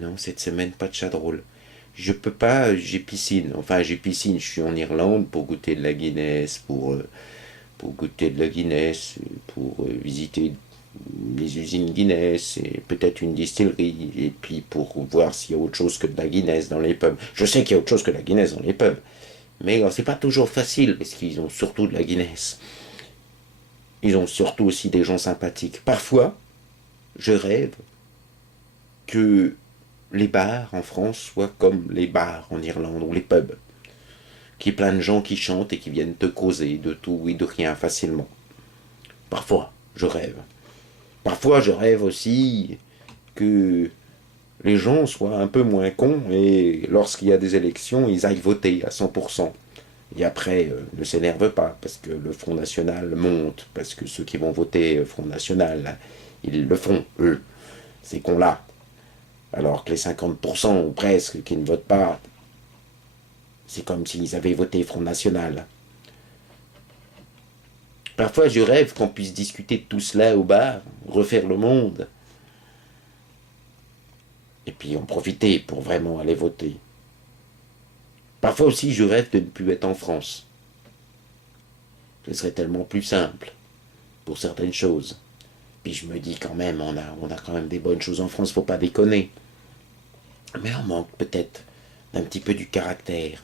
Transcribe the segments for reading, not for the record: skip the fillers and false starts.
Non, cette semaine, pas de chat drôle. Je peux pas, j'ai piscine. Enfin, j'ai piscine, je suis en Irlande pour goûter de la Guinness, pour goûter de la Guinness, pour visiter les usines Guinness et peut-être une distillerie, et puis pour voir s'il y a autre chose que de la Guinness dans les pubs. Je sais qu'il y a autre chose que de la Guinness dans les pubs, mais c'est pas toujours facile parce qu'ils ont surtout de la Guinness. Ils ont surtout aussi des gens sympathiques. Parfois, je rêve que les bars en France soient comme les bars en Irlande ou les pubs. Qu'il y ait plein de gens qui chantent et qui viennent te causer de tout et de rien facilement. Parfois, je rêve. Parfois, je rêve aussi que les gens soient un peu moins cons et lorsqu'il y a des élections, ils aillent voter à 100%. Et après, ne s'énervent pas parce que le Front National monte, parce que ceux qui vont voter Front National, ils le font, eux, ces cons-là. Alors que les 50% ou presque qui ne votent pas, c'est comme s'ils avaient voté Front National. Parfois, je rêve qu'on puisse discuter de tout cela au bar, refaire le monde, et puis en profiter pour vraiment aller voter. Parfois aussi, je rêve de ne plus être en France. Ce serait tellement plus simple pour certaines choses. Puis je me dis quand même, on a quand même des bonnes choses en France, faut pas déconner. Mais on manque peut-être d'un petit peu du caractère,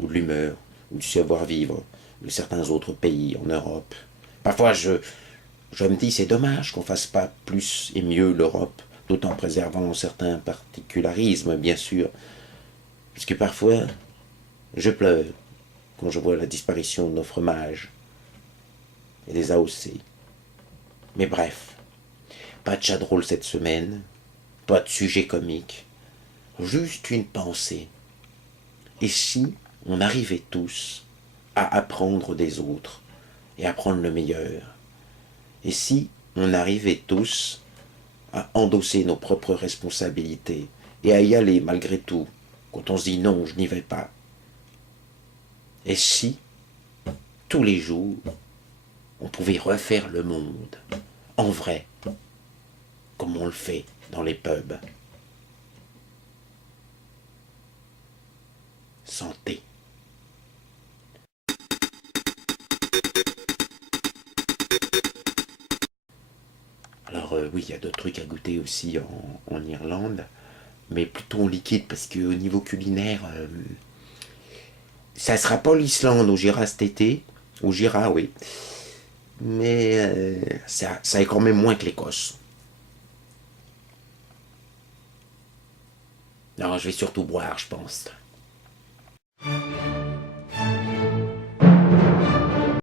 ou de l'humeur, ou du savoir-vivre de certains autres pays en Europe. Parfois, je me dis, c'est dommage qu'on fasse pas plus et mieux l'Europe, tout en préservant certains particularismes, bien sûr. Puisque parfois, je pleure quand je vois la disparition de nos fromages et des AOC. Mais bref, pas de chat drôle cette semaine, pas de sujet comique, juste une pensée. Et si on arrivait tous à apprendre des autres et à prendre le meilleur? Et si on arrivait tous à endosser nos propres responsabilités et à y aller malgré tout, quand on se dit non, je n'y vais pas? Et si, tous les jours, on pouvait refaire le monde, en vrai, comme on le fait dans les pubs? Santé. Alors oui, il y a d'autres trucs à goûter aussi en Irlande, mais plutôt en liquide, parce qu'au niveau culinaire, ça sera pas l'Islande où j'irai cet été, où j'irai, oui, mais ça est quand même moins que l'Écosse. Non, je vais surtout boire, je pense.